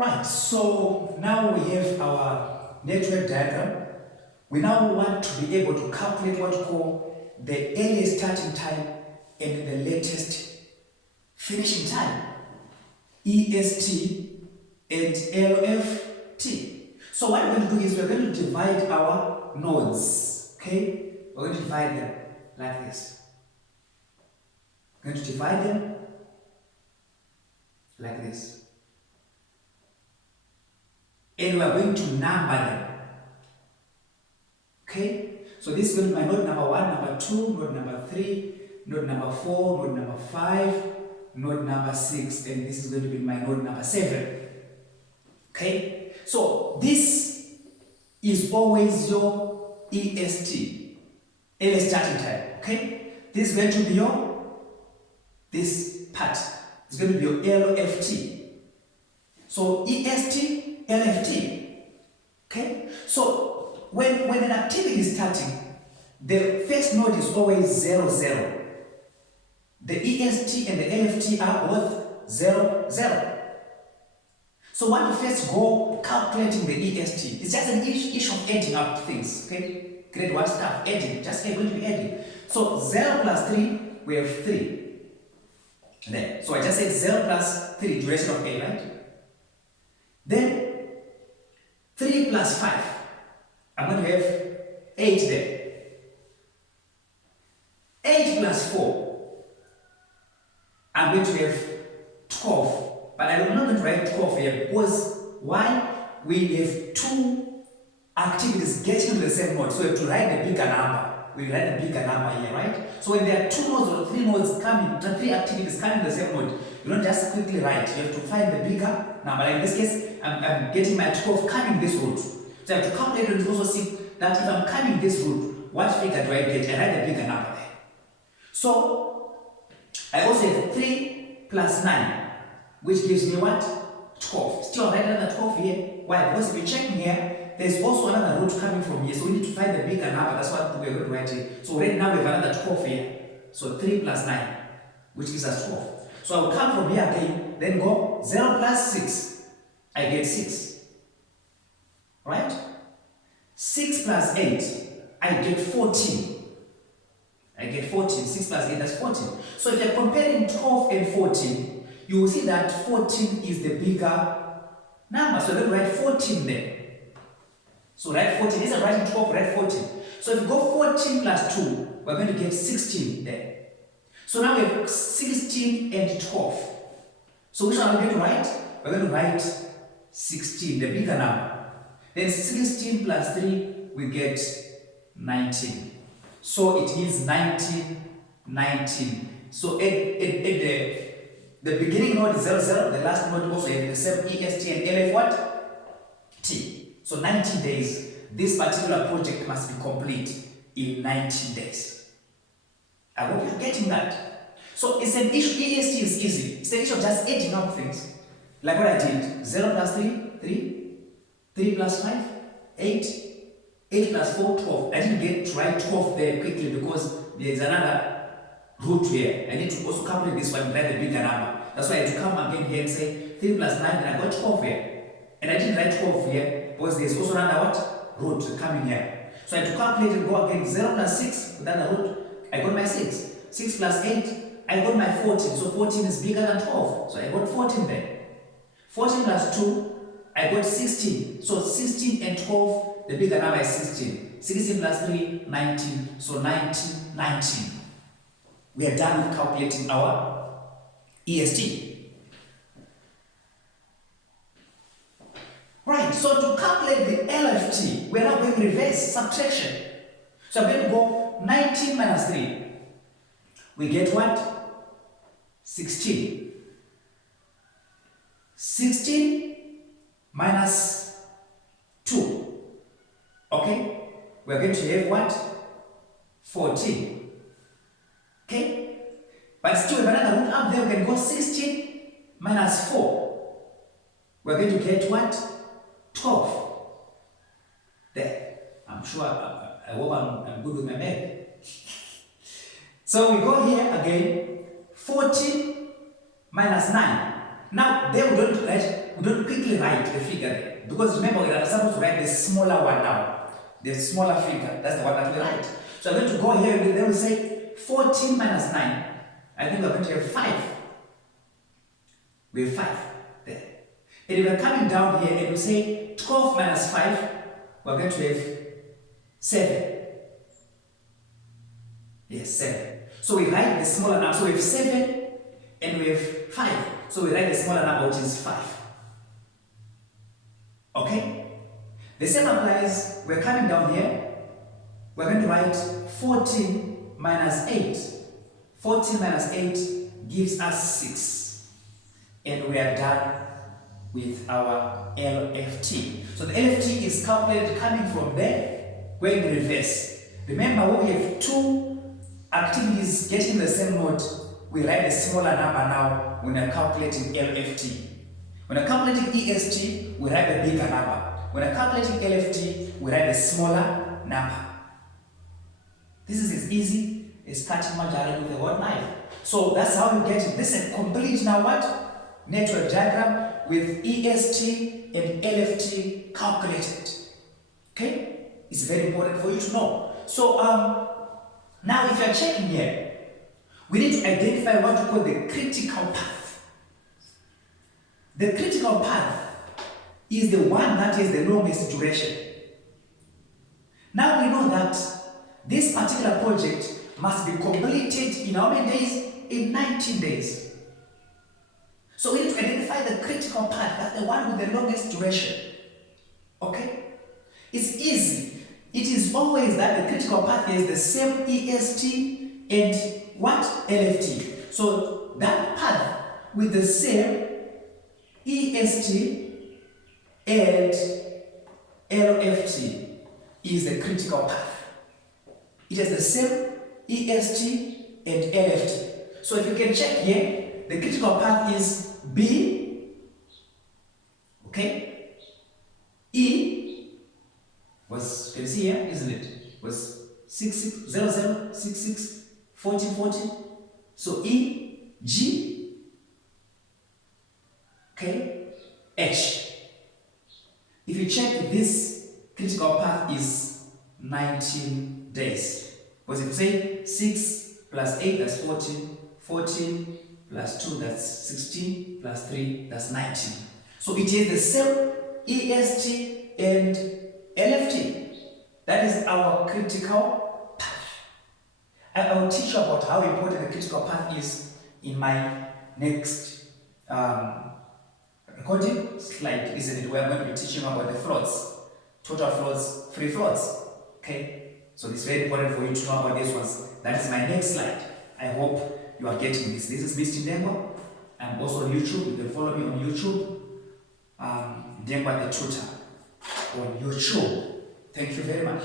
Right, so now we have our network diagram. We now want to be able to calculate what we call the earliest starting time and the latest finishing time, EST and LFT. So what we're going to do is we're going to divide our nodes, okay? We're going to divide them like this. We're going to divide them like this. And we are going to number them. Okay? So this is going to be my node number 1, number 2, node number 3, node number 4, node number 5, node number 6, and this is going to be my node number 7. Okay? So this is always your EST, early starting time. Okay? This is going to be your, this part is going to be your LFT. So EST, LFT. Okay? So when an activity is starting, the first node is always 0, 0. The EST and the LFT are both 0, 0. So when you first go calculating the EST, it's just an issue of adding up things. Okay? Grade 1 stuff, adding, just going to be adding. So 0 plus 3, we have 3. There. So I just said 0 plus 3, duration of A, right? Then 3 plus 5, I'm going to have 8 there. 8 plus 4, I'm going to have 12. But I'm not going to write 12 here because why? We have two activities getting to the same node. So we have to write the bigger number. We write the bigger number here, right? So when there are 2 nodes or 3 nodes coming, 3 activities coming to the same node, you don't just quickly write. You have to find the bigger number. Like in this case, I'm getting my 12 coming this route. So I have to calculate and also see that if I'm coming this route, what figure do I get? I write the bigger number there. So I also have 3 plus 9, which gives me what? 12. Still I write another 12 here. Why? Because if you're checking here, there's also another route coming from here. So we need to find the bigger number. That's what we're going to write here. So right now we have another 12 here. So 3 plus 9, which gives us 12. So I will come from here again, then go 0 plus 6. I get 6. Right? 6 plus 8, I get 14. I get 14. 6 plus 8, that's 14. So if you're comparing 12 and 14, you will see that 14 is the bigger number. So then write 14 there. So write 14. Instead of writing 12, write 14. So if you go 14 plus 2, we're going to get 16 there. So now we have 16 and 12. So which one are we going to write? We're going to write 16, the bigger number. Then 16 plus 3, we get 19. So it is 19, 19. So at the beginning node is 0, 0. The last node also has the same EST and LF what? T. So 90 days. This particular project must be complete in 90 days. I hope you're getting that. So it's an issue, EST is easy. It's an issue of just adding up things. Like what I did. 0 plus 3, 3. 3 plus 5, 8. 8 plus 4, 12. I didn't get to write 12 there quickly because there is another root here. I need to also calculate this one and write a bigger number. That's why I had to come again here and say 3 plus 9, and I got 12 here. And I didn't write 12 here because there's also another what? Root coming here. So I had to calculate and go again 0 plus 6 with another root. I got my 6. 6 plus 8, I got my 14. So 14 is bigger than 12. So I got 14 there. 14 plus 2, I got 16. So 16 and 12, the bigger number is 16. 16 plus 3, 19. So 19, 19. We are done with calculating our EST. Right, so to calculate the LFT, we are now going to reverse subtraction. So I'm going to go 19 minus 3. We get what? 16. 16 minus 2. Okay? We're going to have what? 14. Okay? But still, if another root up there, we can go 16 minus 4. We're going to get what? 12. There. I'm sure, I hope I'm good with my math. So we go here again. 14 minus 9. Now, there we don't write we don't quickly write the figure there. Because remember, we are supposed to write the smaller one now. The smaller figure, that's the one that we write. So I'm going to go here and then we say 14 minus 9. I think we're going to have 5. We have 5 there. And we're coming down here and we say 12 minus 5, we're going to have 7. Yes, 7. So we write the smaller number. So we have 7 and we have 5. So we write the smaller number, which is 5. Okay? The same applies, we're coming down here, we're going to write 14 minus 8. 14 minus 8 gives us 6. And we are done with our LFT. So the LFT is calculated coming from there, going in reverse. Remember, when we have 2 activities getting the same note, we write the smaller number now when we're calculating LFT. When we're calculating EST, we write the bigger number. When we're calculating LFT, we write the smaller number. This is as easy as cutting margarine with a hot knife. So that's how you get it. This is a complete now what? Network diagram with EST and LFT calculated. Okay? It's very important for you to know. So now if you're checking here, we need to identify what we call the critical path. The critical path is the one that has the longest duration. Now we know that this particular project must be completed in how many days? In 19 days. So we need to identify the critical path, that's the one with the longest duration. Okay? It's easy. It is always that the critical path is the same EST and what? LFT. So that path with the same EST and LFT is the critical path. It has the same EST and LFT. So if you can check here, the critical path is B, okay? E was, you can see here, isn't it? Was 660066 1440. So E, G, okay, H. If you check this critical path is 19 days. Because if you say 6 plus 8, that's 14. 14 plus 2, that's 16. Plus 3, that's 19. So it is the same EST and LFT. That is our critical path. I will teach you about how important the critical path is in my next recording slide, isn't it? Where I'm going to be teaching about the floats, total floats, free floats. Okay? So it's very important for you to know about these ones. That is my next slide. I hope you are getting this. This is Mr. Ndengwa. I'm also on YouTube. You can follow me on YouTube. Ndengwa the Tutor on YouTube. Thank you very much.